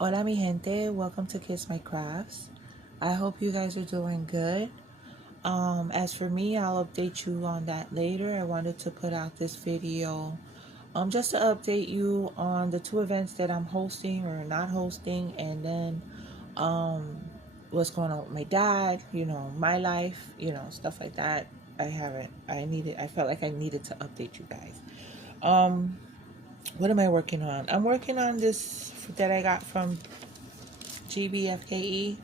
Hola mi gente, welcome to Kiss My Crafts. I hope you guys are doing good. As for me, I'll update you on that later. I wanted to put out this video just to update you on the two events that I'm hosting or not hosting, and then um what's going on with my dad, my life, stuff like that. I felt like I needed to update you guys. Um what am I working on? I'm working on this that I got from GBFKE.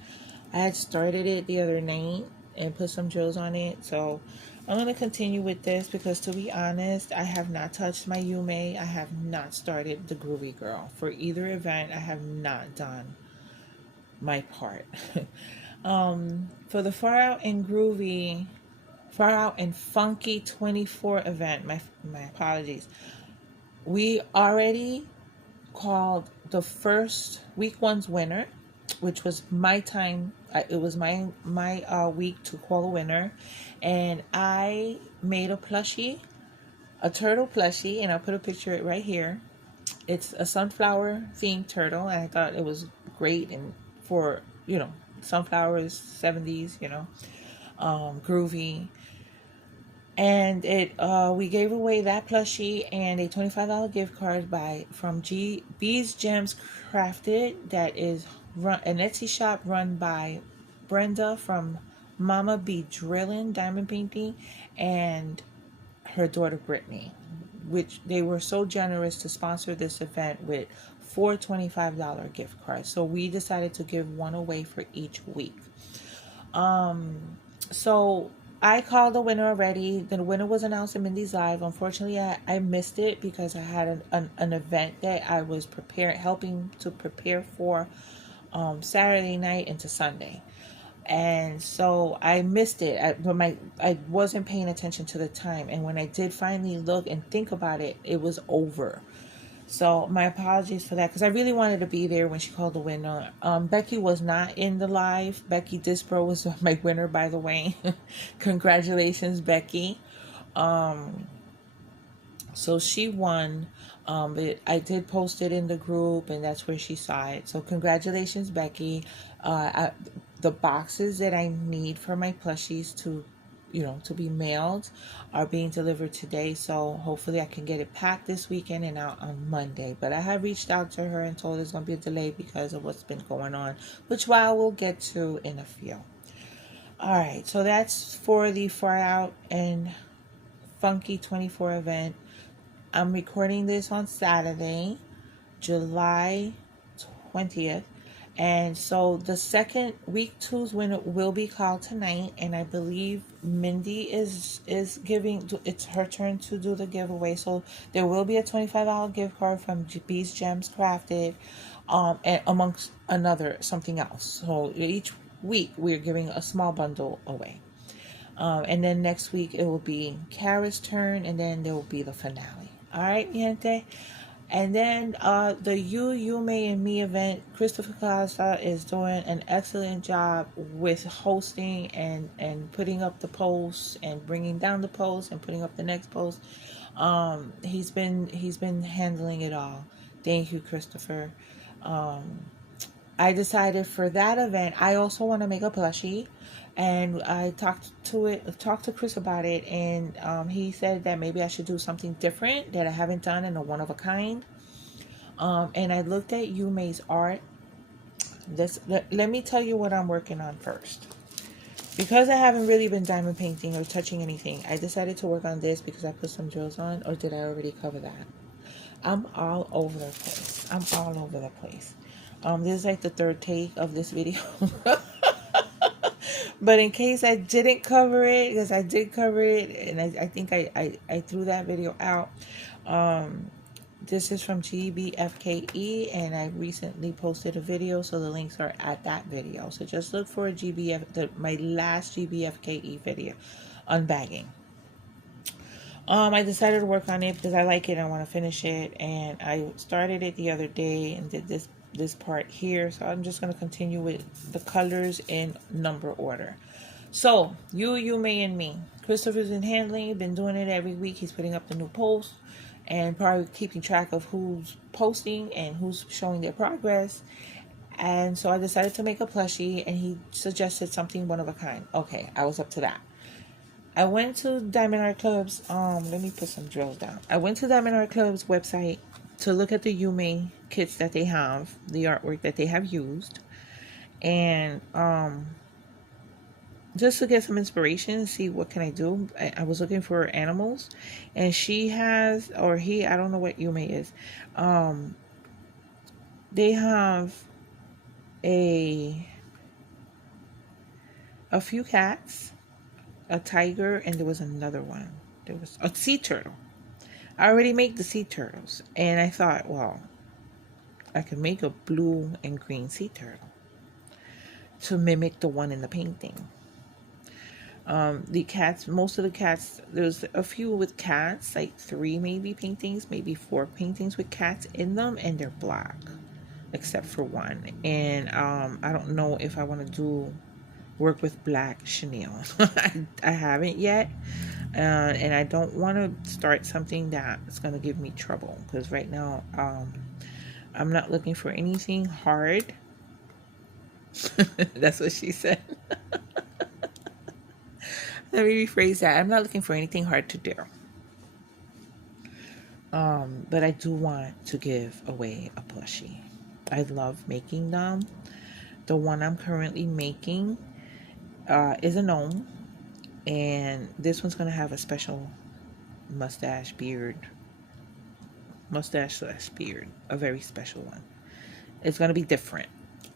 I had started it the other night and put some drills on it. So I'm going to continue with this because, to be honest, I have not touched my Yume. I have not started the Groovy Girl. For either event, I have not done my part. For the Far Out and Funky 24 event, my apologies. We already called the first week one's winner, which was my time. It was my week to call a winner, and I made a plushie, a turtle plushie, and I'll put a picture of it right here. It's a sunflower themed turtle, and I thought it was great and for sunflowers, 70s, groovy. And it we gave away that plushie and a $25 gift card from B's Gems Crafted, that is an Etsy shop run by Brenda from Mama B Drillin Diamond Painting and her daughter Brittany, which they were so generous to sponsor this event with four $25 gift cards. So we decided to give one away for each week. So I called the winner already. The winner was announced in Mindy's Live. Unfortunately, I missed it because I had an event that I was helping to prepare for Saturday night into Sunday. And so I missed it. I wasn't paying attention to the time. And when I did finally look and think about it, it was over. So my apologies for that because I really wanted to be there when she called the winner. Becky was not in the live. Becky Dispro was my winner, by the way. Congratulations, Becky. So she won. But I did post it in the group, and that's where she saw it. So congratulations, Becky. The boxes that I need for my plushies to be mailed are being delivered today. So hopefully I can get it packed this weekend and out on Monday. But I have reached out to her and told her there's going to be a delay because of what's been going on, which I will get to in a few. All right, so that's for the Far Out and Funky 24 event. I'm recording this on Saturday, July 20th. And so the second week two's winner will be called tonight, and I believe Mindy is giving. It's her turn to do the giveaway. So there will be a $25 gift card from B's Gems Crafted, and amongst another something else. So each week we're giving a small bundle away. And then next week it will be Kara's turn, and then there will be the finale. All right, gente. And then the You May and Me event, Christopher Costa is doing an excellent job with hosting and putting up the posts and bringing down the posts and putting up the next post. He's been handling it all. Thank you, Christopher. I decided for that event, I also want to make a plushie, and I talked to Chris about it, and he said that maybe I should do something different that I haven't done in a one of a kind. And I looked at Yume's art. Let me tell you what I'm working on first. Because I haven't really been diamond painting or touching anything, I decided to work on this because I put some drills on, or did I already cover that? I'm all over the place. This is like the third take of this video. But in case I didn't cover it, because I did cover it, and I think I threw that video out. This is from GBFKE, and I recently posted a video, so the links are at that video. So just look for my last GBFKE video on bagging. I decided to work on it because I like it and I want to finish it, and I started it the other day and did this part here. So I'm just going to continue with the colors in number order. So You May and Me. Christopher's been handling, been doing it every week. He's putting up the new posts and probably keeping track of who's posting and who's showing their progress. And so I decided to make a plushie, and he suggested something one of a kind. Okay, I was up to that. I went to Diamond Art Club's, let me put some drills down. I went to Diamond Art Club's website to look at the Yume kits that they have, the artwork that they have used. And just to get some inspiration and see what can I do. I was looking for animals, and she has, or he, I don't know what Yume is. They have a few cats, a tiger, and there was another one. There was a sea turtle. I already make the sea turtles, and I thought, well, I could make a blue and green sea turtle to mimic the one in the painting. The cats, most of the cats, there's a few with cats, like 3 maybe paintings, maybe 4 paintings with cats in them, and they're black except for one. And I don't know if I want to do work with black chenille. I haven't yet, and I don't want to start something that's going to give me trouble, because right now I'm not looking for anything hard. That's what she said. Let me rephrase that. I'm not looking for anything hard to do. But I do want to give away a plushie. I love making them. The one I'm currently making is a gnome. And this one's going to have a special mustache slash beard. A very special one. It's going to be different.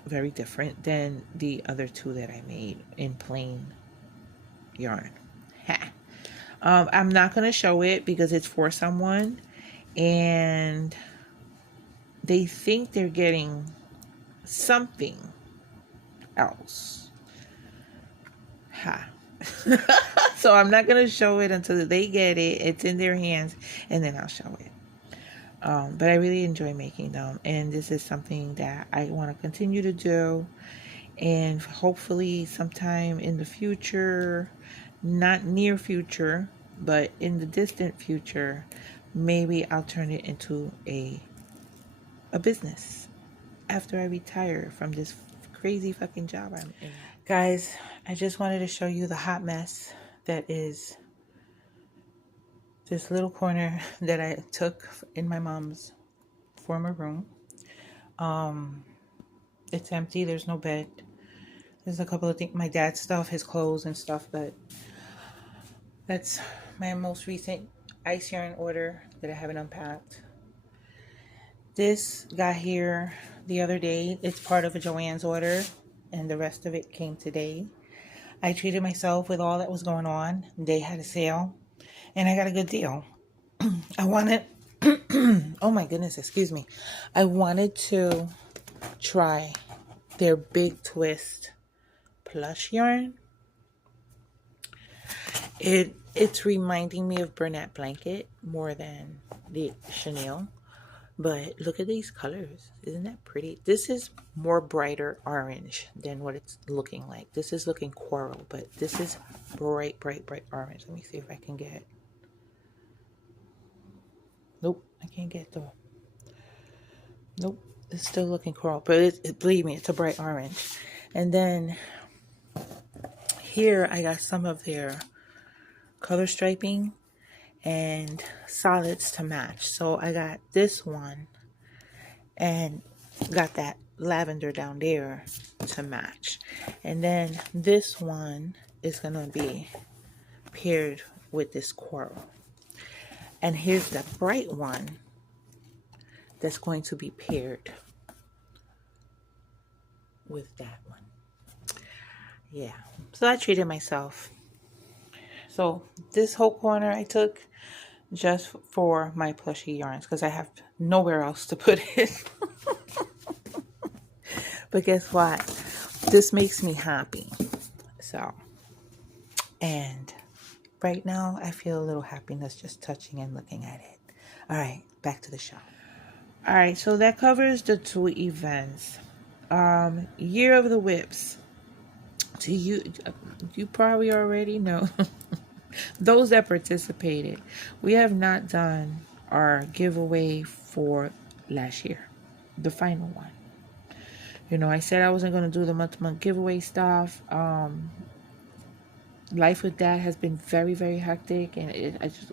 Very different than the other 2 that I made in plain yarn. I'm not going to show it because it's for someone, and they think they're getting something else. So I'm not going to show it until they get it. It's in their hands, and then I'll show it. But I really enjoy making them, and this is something that I want to continue to do. And hopefully sometime in the future, not near future, but in the distant future, maybe I'll turn it into a business after I retire from this crazy fucking job I'm in. Guys, I just wanted to show you the hot mess that is this little corner that I took in my mom's former room. It's empty. There's no bed. There's a couple of things, my dad's stuff, his clothes and stuff, but that's my most recent ice yarn order that I haven't unpacked. This got here the other day. It's part of a Joann's order, and the rest of it came today. I treated myself with all that was going on. They had a sale, and I got a good deal. I wanted, oh my goodness, excuse me. I wanted to try their Big Twist plush yarn. It's reminding me of Bernat Blanket more than the chenille. But look at these colors. Isn't that pretty? This is more brighter orange than what it's looking like. This is looking coral, but this is bright, bright, bright orange. Let me see if I can get... Nope, I can't get the... Nope, it's still looking coral. But believe me, it's a bright orange. And then here I got some of their color striping and solids to match. So I got this one and got that lavender down there to match. And then this one is going to be paired with this coral. And here's the bright one that's going to be paired with that one. Yeah, so I treated myself. So this whole corner I took just for my plushie yarns because I have nowhere else to put it. But guess what? This makes me happy. So, and right now I feel a little happiness just touching and looking at it. All right, back to the show. All right, so that covers the 2 events. Year of the Whips. To you probably already know. Those that participated, we have not done our giveaway for last year, the final one. I said I wasn't going to do the month-to-month giveaway stuff. Life with Dad has been very, very hectic, and I just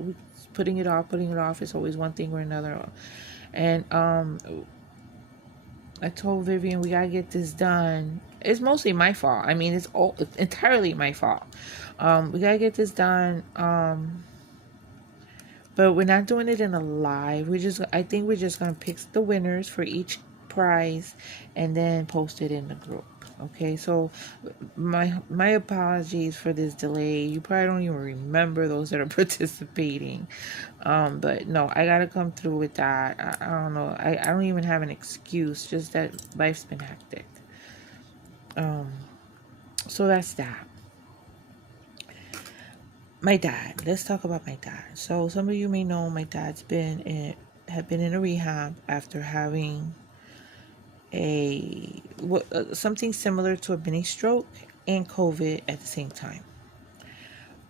putting it off. It's always one thing or another. And I told Vivian we gotta get this done. It's mostly my fault. I mean, it's entirely my fault. We gotta get this done. But we're not doing it in a live. I think we're just gonna pick the winners for each prize, and then post it in the group. Okay, so my apologies for this delay. You probably don't even remember those that are participating. But no, I gotta come through with that. I don't know. I don't even have an excuse. Just that life's been hectic. So that's that. My dad. Let's talk about my dad. So some of you may know my dad's had been in a rehab after having something similar to a mini stroke and COVID at the same time.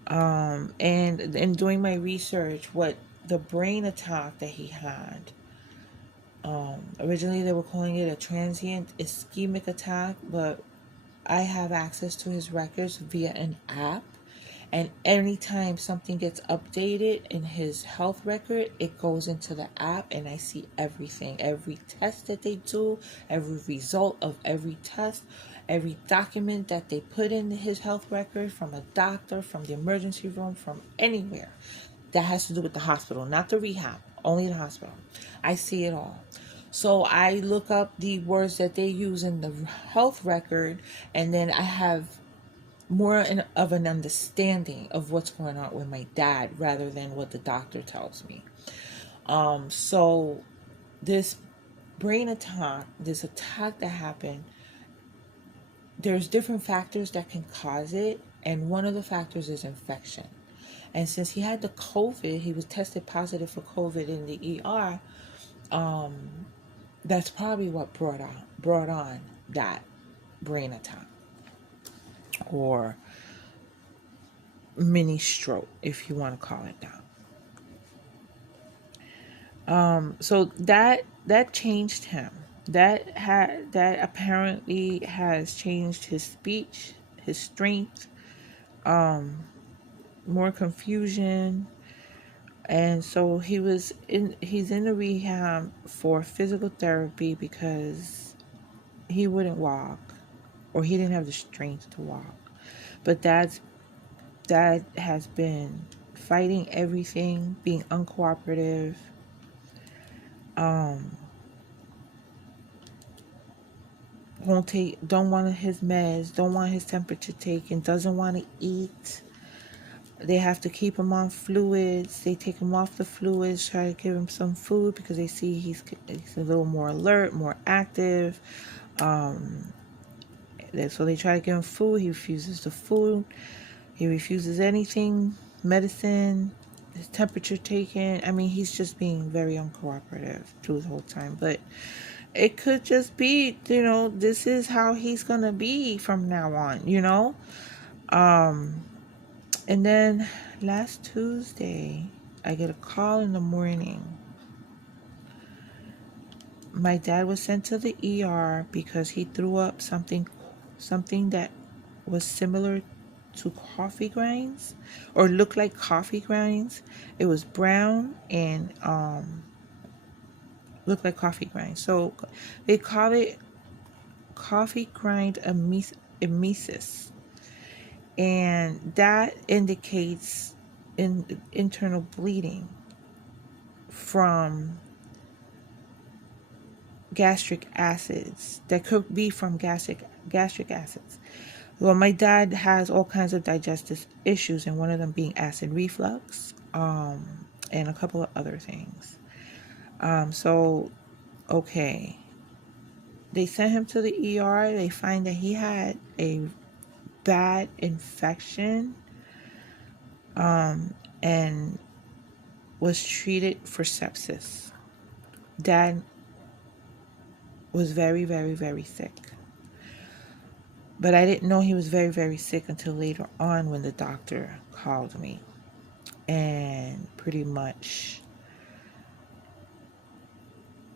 And in doing my research, what the brain attack that he had, originally they were calling it a transient ischemic attack, but I have access to his records via an app. And anytime something gets updated in his health record, it goes into the app and I see everything. Every test that they do, every result of every test, every document that they put in his health record from a doctor, from the emergency room, from anywhere that has to do with the hospital, not the rehab, only the hospital. I see it all. So I look up the words that they use in the health record, and then I have more of an understanding of what's going on with my dad rather than what the doctor tells me. So this brain attack, this attack that happened, there's different factors that can cause it, and one of the factors is infection. And since he had the COVID, he was tested positive for COVID in the ER. That's probably what brought on that brain attack or mini stroke, if you want to call it that. So that changed him. That apparently has changed his speech, his strength, more confusion. And so he's in the rehab for physical therapy because he wouldn't walk, or he didn't have the strength to walk. But Dad has been fighting everything, being uncooperative. Don't want his meds, don't want his temperature taken, doesn't want to eat. They have to keep him on fluids. They take him off the fluids, try to give him some food because they see he's a little more alert, more active. So they try to give him food. He refuses the food. He refuses anything, medicine, his temperature taken. I mean, he's just being very uncooperative through the whole time. But it could just be, this is how he's going to be from now on, And then last Tuesday, I get a call in the morning. My dad was sent to the ER because he threw up something that was similar to coffee grinds, or looked like coffee grinds. It was brown and looked like coffee grinds. So they call it coffee grind emesis. And that indicates internal bleeding from gastric acids. That could be from gastric acids. Well, my dad has all kinds of digestive issues, and one of them being acid reflux, and a couple of other things. Okay. They sent him to the ER. They find that he had a bad infection, and was treated for sepsis. Dad was very, very, very sick. But I didn't know he was very, very sick until later on when the doctor called me and pretty much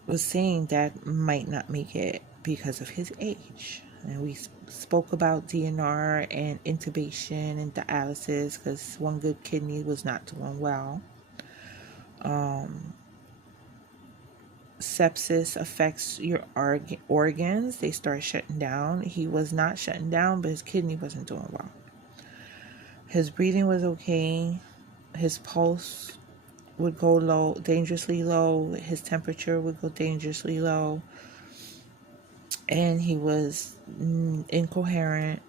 was saying Dad might not make it. because of his age. And we spoke about DNR and intubation and dialysis because one good kidney was not doing well. Sepsis affects your organs. They start shutting down. He was not shutting down, but his kidney wasn't doing well. His breathing was okay. His pulse would go low, dangerously low. His temperature would go dangerously low. And he was incoherent.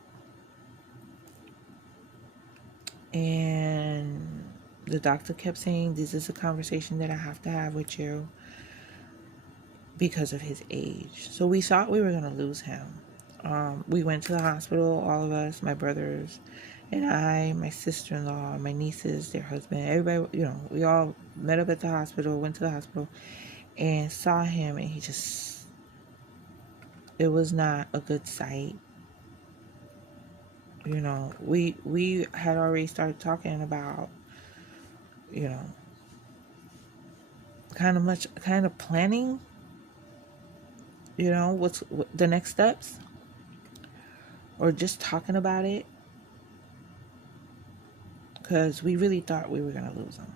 And the doctor kept saying, this is a conversation that I have to have with you because of his age. So we thought we were going to lose him. We went to the hospital, all of us, my brothers and I, my sister-in-law, my nieces, their husband, everybody, we all met up at the hospital, went to the hospital and saw him, and it was not a good sight. We had already started talking about, kind of planning, what the next steps, or just talking about it, because we really thought we were going to lose him.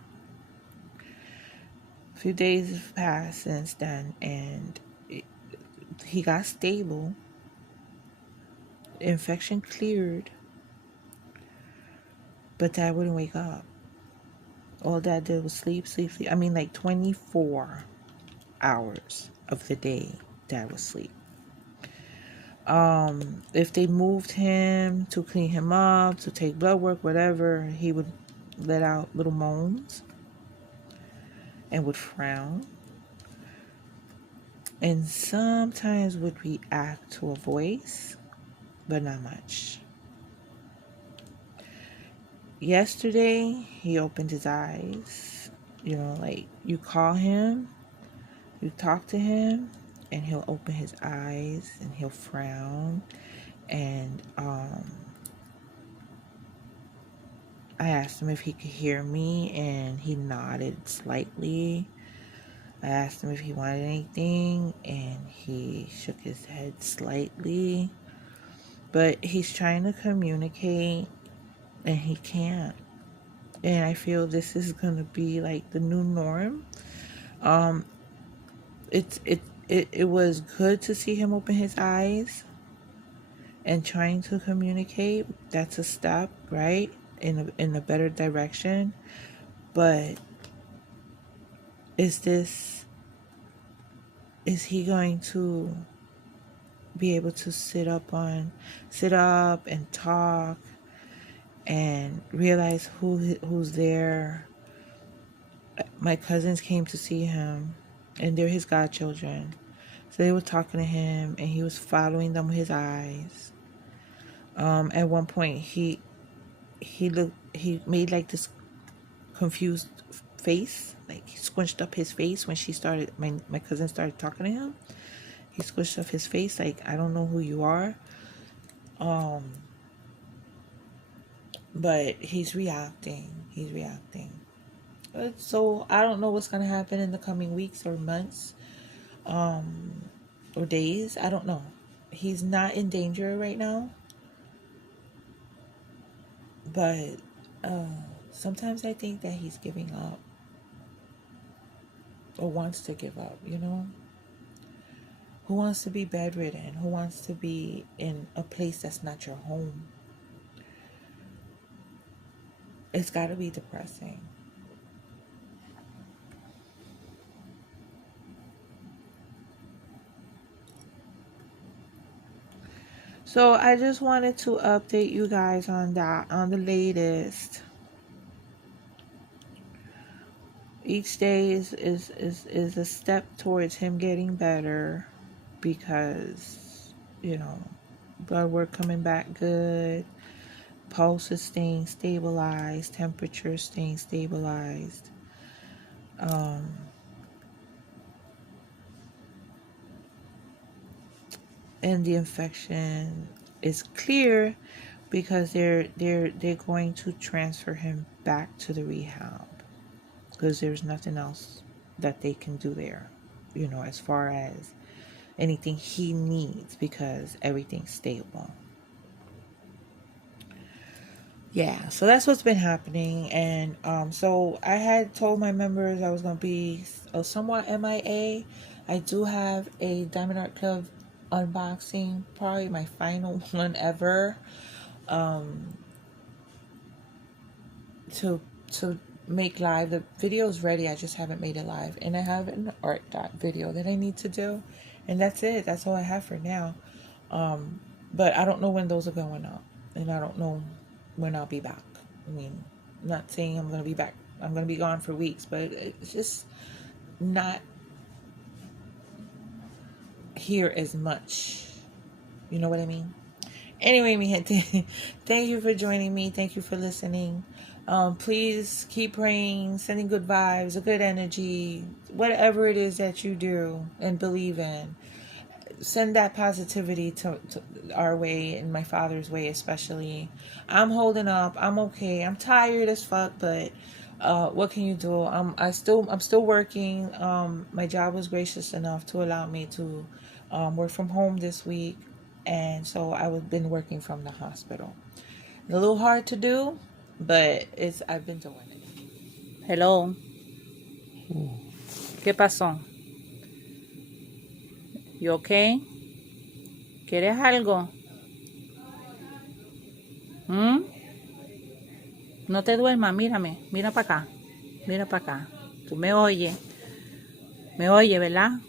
A few days have passed since then, and he got stable. Infection cleared, but Dad wouldn't wake up. All Dad did was sleep. I mean, like 24 hours of the day, Dad was asleep. If they moved him to clean him up, to take blood work, whatever, he would let out little moans and would frown, and sometimes would react to a voice, but not much. Yesterday, he opened his eyes. Like you call him, you talk to him, and he'll open his eyes and he'll frown. And I asked him if he could hear me, and he nodded slightly. I asked him if he wanted anything, and he shook his head slightly. But he's trying to communicate, and he can't. And I feel this is going to be like the new norm. It was good to see him open his eyes and trying to communicate. That's a step, right? In a better direction. But is he going to be able to sit up and talk and realize who's there? My cousins came to see him, and they're his godchildren. So they were talking to him, and he was following them with his eyes. At one point, he made like this confused face, like he squinched up his face when my cousin started talking to him. He squished up his face like, I don't know who you are. But he's reacting. So I don't know what's going to happen in the coming weeks or months, or days. I don't know. He's not in danger right now. But sometimes I think that he's giving up, or wants to give up, Who wants to be bedridden? Who wants to be in a place that's not your home? It's got to be depressing. So I just wanted to update you guys on that, on the latest. Each day is a step towards him getting better, because, blood work coming back good, pulse is staying stabilized, temperature staying stabilized. And the infection is clear, because they're going to transfer him back to the rehab, because there's nothing else that they can do there, as far as anything he needs, because everything's stable. Yeah, so that's what's been happening. And so I had told my members I was going to be somewhat MIA. I do have a Diamond Art Club unboxing, probably my final one ever, to make live. The video is ready, I just haven't made it live. And I have an art dot video that I need to do, and that's it. That's all I have for now. But I don't know when those are going up, and I don't know when I'll be back. I mean, I'm not saying I'm going to be back. I'm going to be gone for weeks, but it's just not here as much. You know what I mean? Anyway, mi gente, thank you for joining me. Thank you for listening. Please keep praying, sending good vibes, a good energy, whatever it is that you do and believe in. Send that positivity to our way, and my father's way especially. I'm holding up. I'm okay. I'm tired as fuck, but what can you do? I'm still working. My job was gracious enough to allow me to work from home this week, and so I've been working from the hospital. A little hard to do, but I've been doing it. Hello. ¿Qué pasó? You okay? ¿Quieres algo? No te duermas, mírame. Mira para acá. Mira para acá. Tú me oyes. Me oyes, ¿verdad?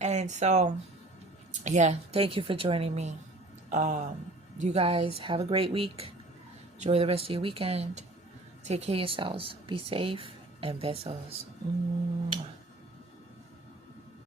And so, yeah, thank you for joining me. You guys have a great week. Enjoy the rest of your weekend. Take care of yourselves. Be safe. And besos. Mwah.